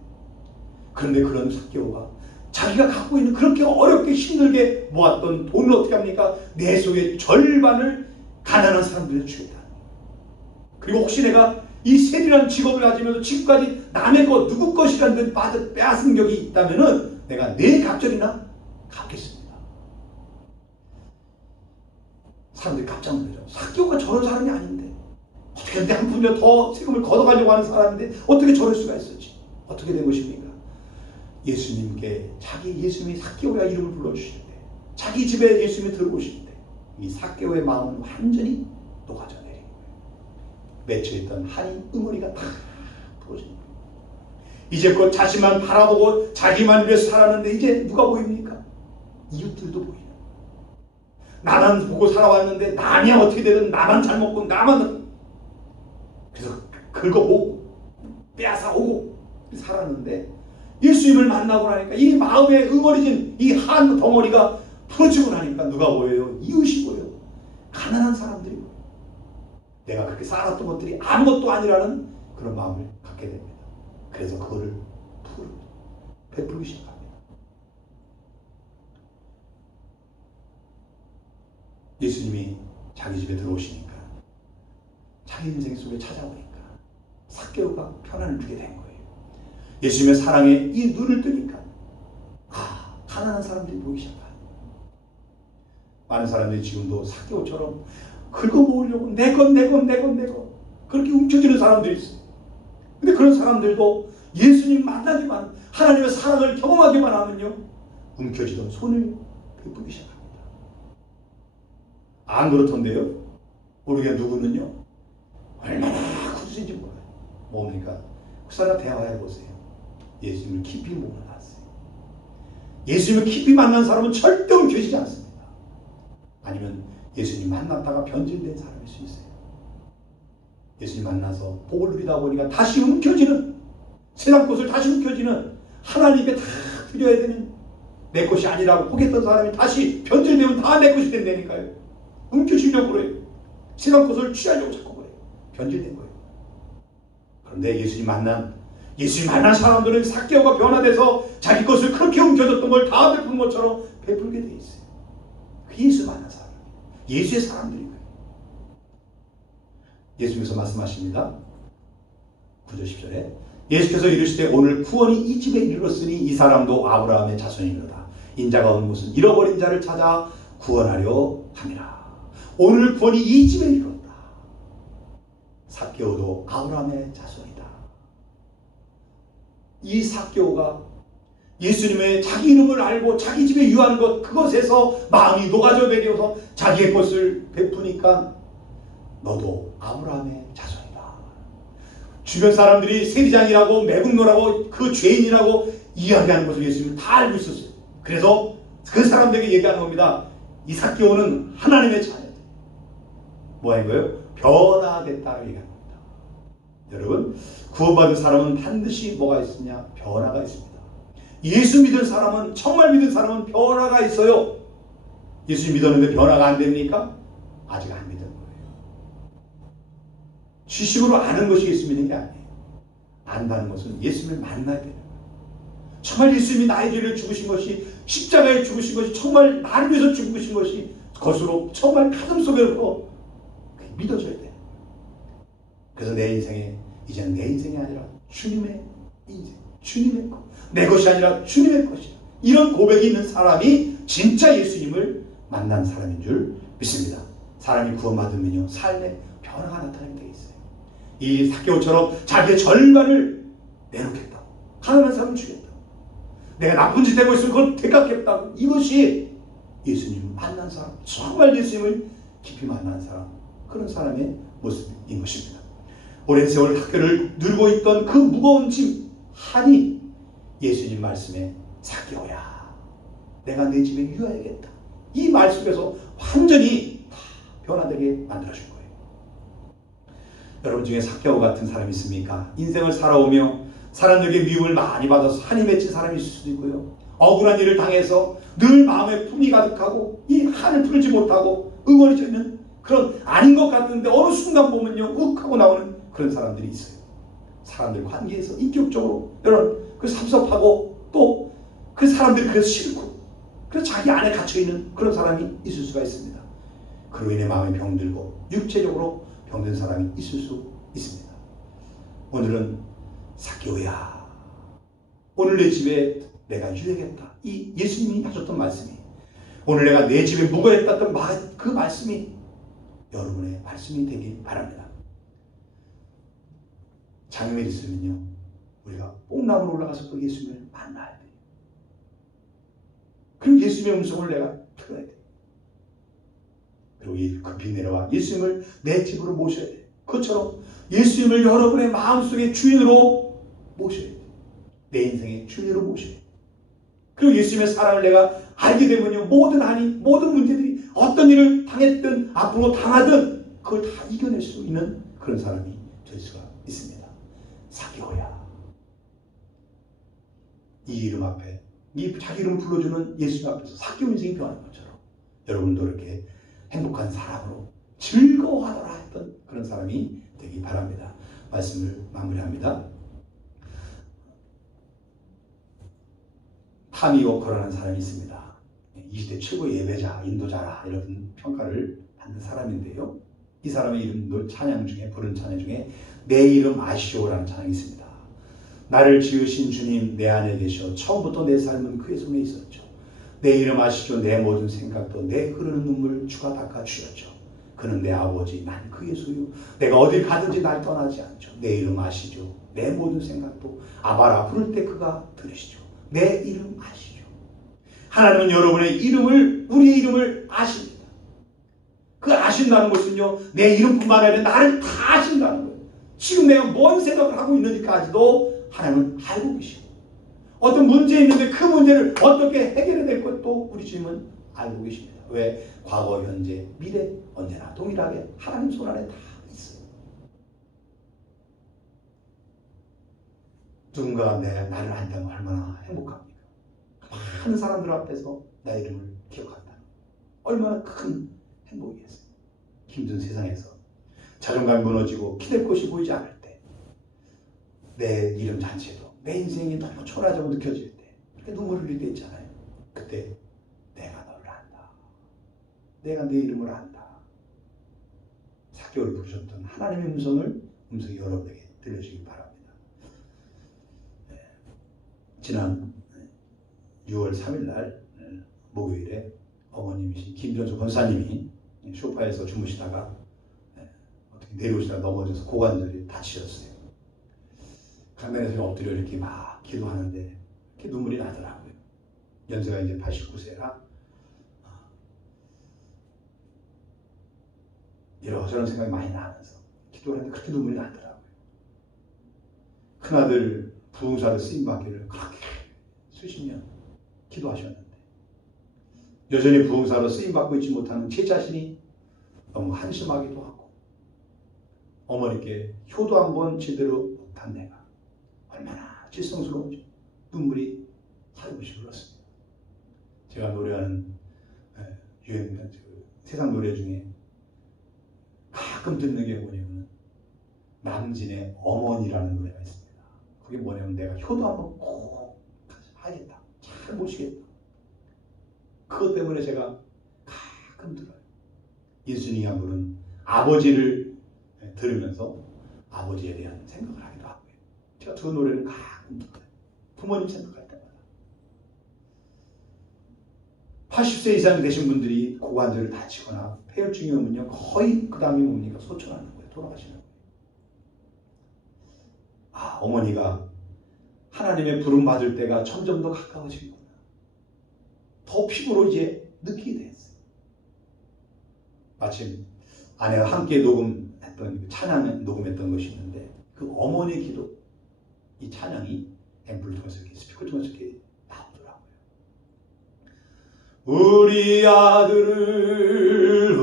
그런데 그런 사개오가 자기가 갖고 있는 그렇게 어렵게 힘들게 모았던 돈을 어떻게 합니까? 내 속의 절반을 가난한 사람들에게 주겠다. 그리고 혹시 내가 이 세리라는 직업을 가지면서 지금까지 남의 것, 누구 것이라는 듯 빼앗은 격이 있다면은 내가 내 갑절이나 갚겠습니다. 사람들이 깜짝 놀라죠. 사개오가 저런 사람이 아닌데 어떻게 내 한 푼이라도 더 세금을 걷어가려고 하는 사람인데 어떻게 저럴 수가 있었지? 어떻게 된 것입니까? 예수님께 예수님이 사개오야 이름을 불러주실 때, 자기 집에 예수님이 들어오실 때 이 사개오의 마음은 완전히 녹아져 내린 거예요. 맺혀있던 한이 응어리가 다 부러진 거예요. 이제껏 자신만 바라보고 자기만 위해서 살았는데 이제 누가 보입니까? 이웃들도 보이는. 나만 보고 살아왔는데 남이 어떻게 되든 나만 잘 먹고 나만 그래서 긁어오고 빼앗아오고 살았는데 예수님을 만나고 나니까 이 마음에 응어리진 이 한 덩어리가 풀어지고 나니까 누가 보여요? 이웃이 보여요. 가난한 사람들이 보여요. 내가 그렇게 살았던 것들이 아무것도 아니라는 그런 마음을 갖게 됩니다. 그래서 그거를 베풀기 시작합니다. 예수님이 자기 집에 들어오시니까 자기 인생 속에 찾아오니까 사개오가 편안을 주게 된 거예요. 예수님의 사랑에 이 눈을 뜨니까 가난한 사람들이 보이기 시작합니다. 많은 사람들이 지금도 사개오처럼 긁어모으려고 내 것 그렇게 움켜쥐는 사람들이 있어요. 근데 그런 사람들도 예수님 만나기만, 하나님의 사랑을 경험하기만 하면요 움켜쥐던 손을 베풀기 시작합니다. 안 그렇던데요? 우리가 누구는요 얼마나 굳으신지 몰라요. 뭡니까? 그 사람 대화해보세요. 예수님을 깊이 만났어요. 예수님을 깊이 만난 사람은 절대 움켜쥐지 않습니다. 아니면 예수님 만났다가 변질된 사람일 수 있어요. 예수님 만나서 복을 누리다 보니까 다시 움켜쥐는, 세상 것을 다시 움켜쥐는, 하나님께 다 드려야 되는, 내 것이 아니라고 포기했던 사람이 다시 변질되면 다 내 것이 된다니까요. 움켜쥐려고 그래요. 세상 것을 취하려고 자꾸 그래요. 변질된 거예요. 그런데 예수님 만난 사람들은 삭개오가 변화돼서 자기 것을 그렇게 움켜줬던 걸 다 베푼 것처럼 베풀게 돼 있어요. 그 예수 만난 사람, 예수의 사람들인 거예요. 예수께서 말씀하십니다. 9절 10절에 예수께서 이르시되 오늘 구원이 이 집에 이르렀으니 이 사람도 아브라함의 자손이로다. 인자가 온 곳은 잃어버린 자를 찾아 구원하려 함이라. 오늘 구원이 이 집에 이르렀다. 삭개오도 아브라함의 자손이다. 이 삭개오가 예수님의 자기 이름을 알고 자기 집에 유한 것, 그것에서 마음이 녹아져 내려서 자기의 것을 베푸니까 너도 아브라함의 자손이다. 주변 사람들이 세리장이라고 매국노라고 그 죄인이라고 이야기하는 것을 예수님은 다 알고 있었어요. 그래서 그 사람들에게 얘기하는 겁니다. 이 삭개오는 하나님의 자녀들. 뭐 하는 거예요? 변화됐다고 얘기하는 겁니다. 여러분, 구원받은 사람은 반드시 뭐가 있느냐? 변화가 있습니다. 예수 믿은 사람은, 정말 믿은 사람은 변화가 있어요. 예수 믿었는데 변화가 안 됩니까? 아직 안 믿은 거예요. 지식으로 아는 것이 예수 믿는 게 아니에요. 안다는 것은 예수님을 만나야 되는 거예요. 정말 예수님이 나의 죄를 죽으신 것이, 십자가에 죽으신 것이, 정말 나를 위해서 죽으신 것이 것으로 정말 가슴속에서 믿어져야 돼요. 그래서 내 인생에, 이제는 내 인생이 아니라 주님의 인생, 주님의 것, 내 것이 아니라 주님의 것이야. 이런 고백이 있는 사람이 진짜 예수님을 만난 사람인 줄 믿습니다. 사람이 구원받으면요, 삶에 변화가 나타나게 되어 있어요. 이 삭개오처럼 자기의 절반을 내놓겠다고, 가난한 사람을 주겠다고, 내가 나쁜 짓 하고 있으면 그걸 되갚겠다고. 이것이 예수님을 만난 사람, 정말 예수님을 깊이 만난 사람, 그런 사람의 모습인 것입니다. 오랜 세월 학교를 누르고 있던 그 무거운 짐, 한이 예수님 말씀에 삭개오야, 내가 내 집에 유하야겠다. 이 말씀에서 완전히 다 변화되게 만들어준 거예요. 여러분 중에 삭개오 같은 사람이 있습니까? 인생을 살아오며 사람들에게 미움을 많이 받아서 한이 맺힌 사람이 있을 수도 있고요. 억울한 일을 당해서 늘 마음에 품이 가득하고 이 한을 풀지 못하고 응어리져 있는 그런, 아닌 것 같은데 어느 순간 보면요, 욱하고 나오는 그런 사람들이 있어요. 사람들 관계에서 인격적으로 이런 그 섭섭하고, 또 그 사람들이 그래서 싫고, 그래서 자기 안에 갇혀있는 그런 사람이 있을 수가 있습니다. 그로 인해 마음이 병들고 육체적으로 병든 사람이 있을 수 있습니다. 오늘은 삭개오야, 오늘 내 집에 내가 유하겠다. 이 예수님이 하셨던 말씀이, 오늘 내가 내 집에 묵어야겠다던 그 말씀이 여러분의 말씀이 되길 바랍니다. 장애물이 있으면요, 우리가 뽕나무로 올라가서 또 예수님을 만나야 돼요. 그리고 예수님의 음성을 내가 들어야 돼요. 그리고 급히 내려와 예수님을 내 집으로 모셔야 돼요. 그것처럼 예수님을 여러분의 마음속의 주인으로 모셔야 돼요. 내 인생의 주인으로 모셔야 돼요. 그리고 예수님의 사랑을 내가 알게 되면요, 모든 한이, 모든 문제들이 어떤 일을 당했든 앞으로 당하든 그걸 다 이겨낼 수 있는 그런 사람이 될 수가 있습니다. 삭개오야, 이 이름 앞에, 이 자기 이름 불러주는 예수님 앞에서 삭개오 인생이 변하는 것처럼 여러분도 이렇게 행복한 사람으로 즐거워하더라 했던 그런 사람이 되기 바랍니다. 말씀을 마무리합니다. 타미 워커라는 사람이 있습니다. 이 시대 최고의 예배자, 인도자라 이런 평가를 받는 사람인데요. 이 사람의 이름, 찬양 중에, 부른 찬양 중에 내 이름 아시오라는 찬양이 있습니다. 나를 지으신 주님 내 안에 계셔, 처음부터 내 삶은 그의 손에 있었죠. 내 이름 아시죠. 내 모든 생각도 내 흐르는 눈물 주가 닦아주셨죠. 그는 내 아버지, 난 그의 소유, 내가 어딜 가든지 날 떠나지 않죠. 내 이름 아시죠. 내 모든 생각도 아바라 부를 때 그가 들으시죠. 내 이름 아시죠. 하나님은 여러분의 이름을, 우리의 이름을 아십니다. 그 아신다는 것은요, 내 이름뿐만 아니라 나를 다 아신다는 거예요. 지금 내가 뭔 생각을 하고 있는지까지도 하나님은 알고 계시고, 어떤 문제 있는데 그 문제를 어떻게 해결해야 될 것도 우리 주님은 알고 계십니다. 왜? 과거, 현재, 미래 언제나 동일하게 하나님 손 안에 다 있어요. 누군가가 나를 안다면 얼마나 행복합니까? 많은 사람들 앞에서 나의 이름을 기억한다. 얼마나 큰 행복이겠어요. 힘든 세상에서 자존감이 무너지고 기댈 곳이 보이지 않을 때, 내 이름 자체도 내 인생이 너무 초라하다고 느껴질 때, 그렇게 눈물을 흘릴 때 있잖아요. 그때 내가 너를 안다. 내가 내 이름을 안다. 사개오를 부르셨던 하나님의 음성이 여러분에게 들려주길 바랍니다. 지난 6월 3일 날 목요일에 어머님이신 김전수 권사님이 소파에서 주무시다가 어떻게 내려오시다가 넘어져서 고관절이 다치셨어요. 강단에서 엎드려 이렇게 막 기도하는데 이렇게 눈물이 나더라고요. 연세가 이제 89세라 이러저런 생각이 많이 나면서 기도를 하는데 그렇게 눈물이 나더라고요. 큰아들 부흥사를 쓰임받기를 그렇게 수십 년 기도하셨는데 여전히 부흥사로 쓰임받고 있지 못하는 제 자신이 너무 한심하기도 하고 어머니께 효도 한번 제대로 못한 내가 얼마나 질성스러운지 눈물이 살며시 흘렀습니다. 제가 노래하는 세상 노래 중에 가끔 듣는 게 뭐냐면 남진의 어머니라는 노래가 있습니다. 그게 뭐냐면 내가 효도 한번 꼭 하겠다. 잘 모시겠다. 그것 때문에 제가 가끔 들어요. 인순이가 부른 아버지를 들으면서 아버지에 대한 생각을 하기도 하고요. 제가 두 노래를 가끔 들어요. 부모님 생각할 때마다. 80세 이상 되신 분들이 고관절을 다치거나 폐혈증이 오면요 거의 그 다음이 뭡니까? 소천하는 거예요. 돌아가시는 거예요. 어머니가 하나님의 부름 받을 때가 점점 더 가까워지는구나. 더 피부로 이제 느끼게 됐어요. 마침 아내가 함께 녹음했던 찬양 녹음했던 것이 있는데 그 어머니의 기도, 이 찬양이 앰플을 통해서 이렇게 스피커를 통해서 이렇게 나오더라고요. 우리 아들을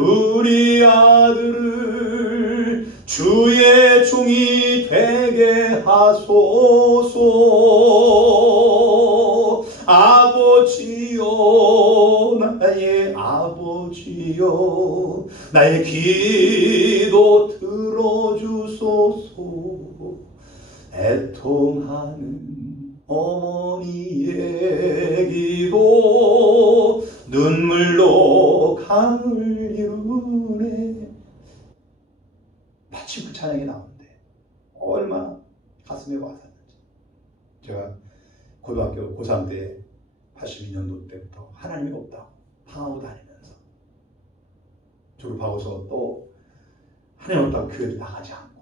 주의 종이 되게 하소서. 아버지여, 나의 아버지여, 나의 기도 들어주소서. 애통하는 어머니의 기도 눈물로 강을 이루네. 마치 그 찬양이 나오는데 얼마나 가슴에 와닿는지. 제가 고등학교 고3 때 82년도 때부터 하나님이 없다고 방황하고 다니면서 졸업하고서 또 하나님 없다고 교회도 나가지 않고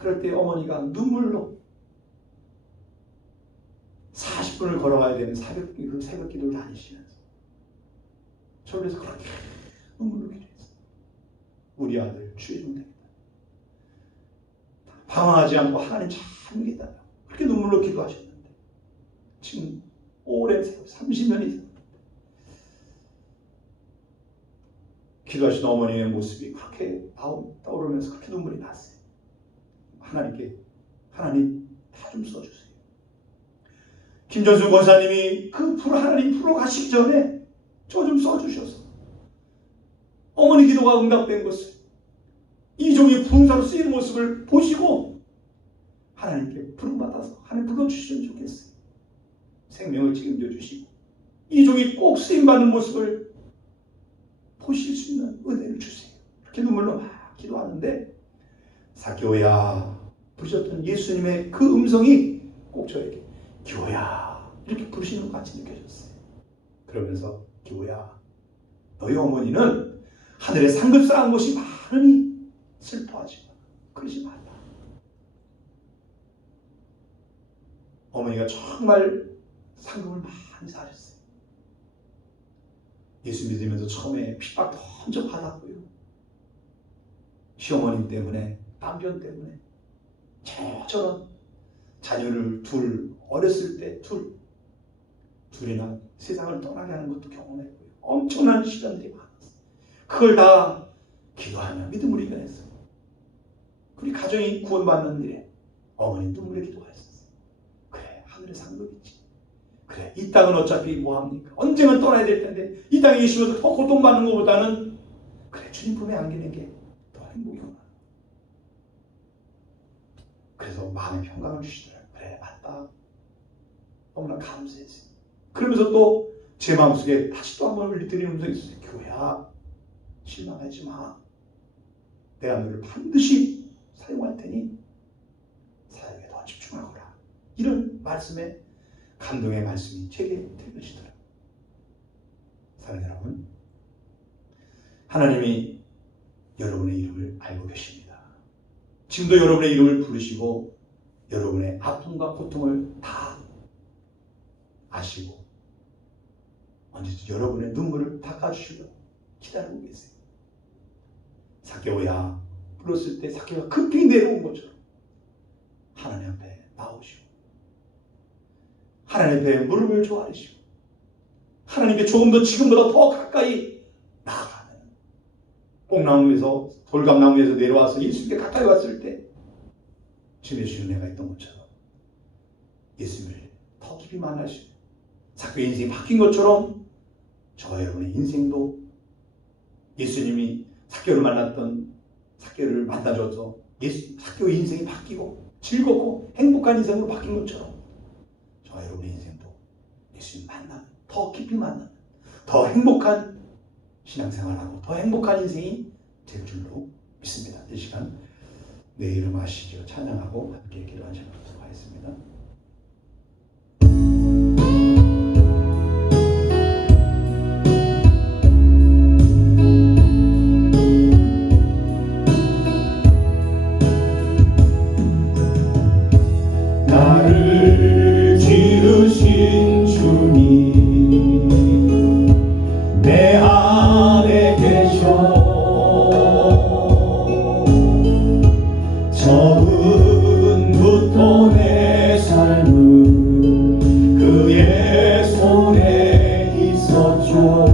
그럴 때 어머니가 눈물로 40분을 걸어가야 되는 새벽 기도를 다니시면서 저를 위해서 그렇게 눈물로 기도했어요. 우리 아들 주의 종 되겠다. 방황하지 않고 하나님 잘 믿겠다. 그렇게 눈물로 기도하셨는데 지금 오랜 세월 30년이 기도하신 어머니의 모습이 그렇게 떠오르면서 그렇게 눈물이 났어요. 하나님 다 좀 써주세요. 김전수 권사님이 하나님 프로 가시기 전에 저 좀 써주셔서 어머니 기도가 응답된 것을 이종이 부흥사로 쓰이는 모습을 보시고 하나님께 부름받아서 하나님 불러주시면 좋겠어요. 생명을 책임져 주시고 이종이 꼭 쓰임받는 모습을 보실 수 있는 은혜를 주세요. 그렇게 눈물로 막 기도하는데 사개오야 부르셨던 예수님의 그 음성이 꼭 저에게 기호야 이렇게 부르시는 것 같이 느껴졌어요. 그러면서 기호야 너희 어머니는 하늘에 상급 쌓은 것이 많으니 슬퍼하지 마. 그러지 말라. 어머니가 정말 상급을 많이 쌓으셨어요. 예수 믿으면서 처음에 핍박 먼저 받았고요. 시어머님 때문에 남편 때문에 저런 자녀를 어렸을 때 둘이나 세상을 떠나게 하는 것도 경험했고요. 엄청난 시련들이 많았어요. 그걸 다 기도하며 믿음으로 이겨냈어요. 우리 가정이 구원받는 일에 어머니 눈물에 기도하셨어요. 하늘에 상급이지. 그래, 이 땅은 어차피 뭐합니까? 언젠간 떠나야 될 텐데 이 땅에 계시면서 더 고통받는 것보다는 그래, 주님 품에 안기는 게 더 행복이구나. 그래서 마음의 평강을 주시더라고요. 그래, 맞다. 너무나 감사했어요. 그러면서 또 제 마음속에 다시 또 한 번 울리뜨리는 음성이 있었어요. 교회야, 실망하지 마. 내가 너를 반드시 사용할 테니 사역에 더 집중하거라. 이런 말씀에 감동의 말씀이 제게 들려지더라고요. 사랑하는 여러분, 하나님이 여러분의 이름을 알고 계십니다. 지금도 여러분의 이름을 부르시고 여러분의 아픔과 고통을 다 아시고 언제든지 여러분의 눈물을 닦아주시고 기다리고 계세요. 삭개오야 불렀을 때 삭개오가 급히 내려온 것처럼 하나님 앞에 나오시고 하나님 앞에 무릎을 조아리시고 하나님께 조금 더 지금보다 더 가까이 나아가는, 뽕나무에서 돌감나무에서 내려와서 예수님께 가까이 왔을 때 주님의 은혜가 있던 것처럼 예수님을 더 깊이 만나시고 삭개오의 인생이 바뀐 것처럼 저와 여러분의 인생도 예수님이 삭개오를 만났던 삭개오를 만나줘서 삭개오의 인생이 바뀌고 즐겁고 행복한 인생으로 바뀐 것처럼 저와 여러분의 인생도 예수님 만나는, 더 깊이 만나는, 더 행복한 신앙생활하고 더 행복한 인생이 될 줄로 믿습니다. 이 시간 내 이름 아시죠? 찬양하고 함께 기도한 시간 갖도록 하겠습니다. 나를 지으신 주님 내 안에 계셔 처음부터 내 삶은 그의 손에 있었죠.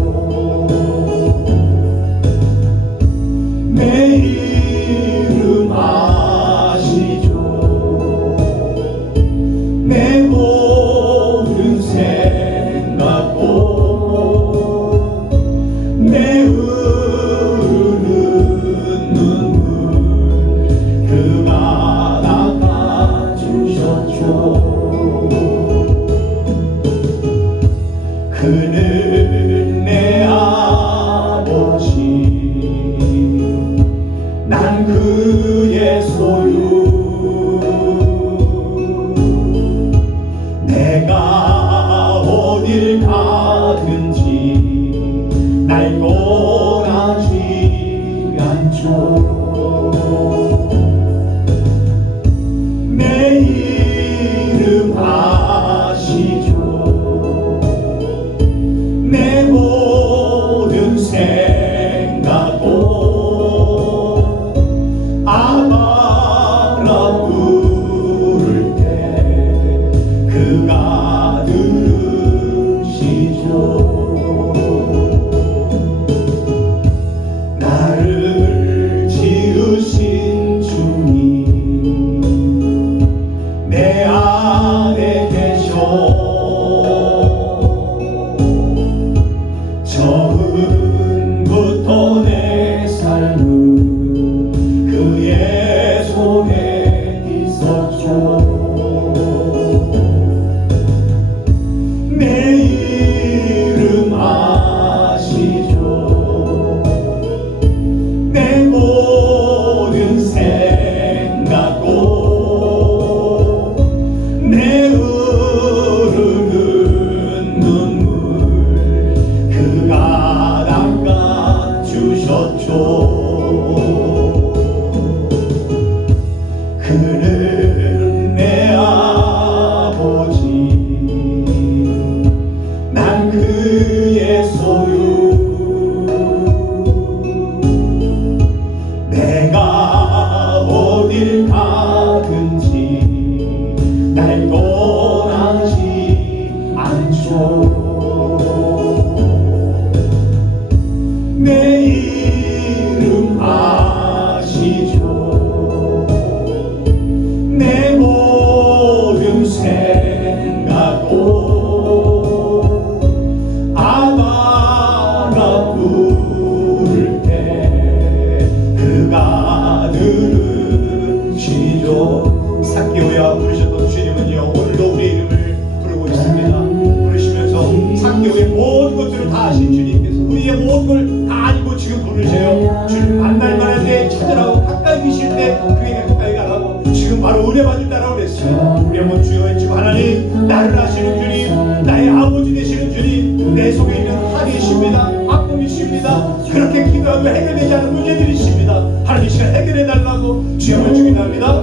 내 이름 아시죠. 내 모든 생각도 내 흐르는 눈물 그가 닦아주셨죠. 그는 내 아버지 난 그의 소유 내가 어딜 가든지 날 떠나지 않죠. 내 이름 아시죠. 내 모든 생각도 아바라 부를 때 그가 들으시죠. 나를 지으신 주님 내 안에 계셔 처음부터 내 삶은 그의 손에 있었죠. 내 이름 아시죠. 내 모든 생각도 내 흐르는 눈물 그가 닦아주셨죠. 그는 내 아버지 난 그의 소유 내가 어딜 가든지 날 떠나지 않죠. 내 이름 아시죠. 내 모든 생각 찾으라고 가까이 계실 때 그에게 가까이 가라고 지금 바로 은혜 받는다라고 그랬어요. 우리 한번 주여 외치고 하나님 나를 아시는 주님 나의 아버지 되시는 주님 내 속에 있는 한이십니다. 아픔이십니다. 그렇게 기도하면 해결되지 않은 문제들이십니다. 하나님 이 시간 해결해 달라고 주여 외치기 나옵니다.